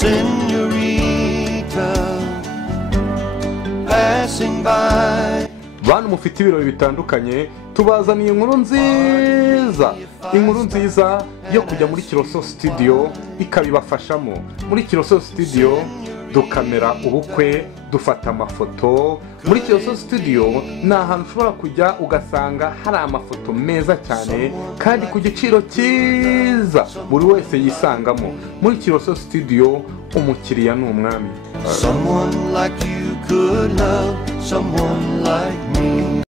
senorita passing by. Bantu mufite ibirori bitandukanye tubazaniye inkuru nziza yo kujya muri Kiroso Studio ikabibafashamo. Muri Kiroso Studio dukamera ubukwe, dufata amafoto. Muri Kiroso Studio ni ahantu ushobora kujya ugasanga hari amafoto meza cyane kandi ku giciro cyiza buri wese yisangamo. Muri Kiroso Studio umukiriya ni umwami. Someone like you could love someone like me.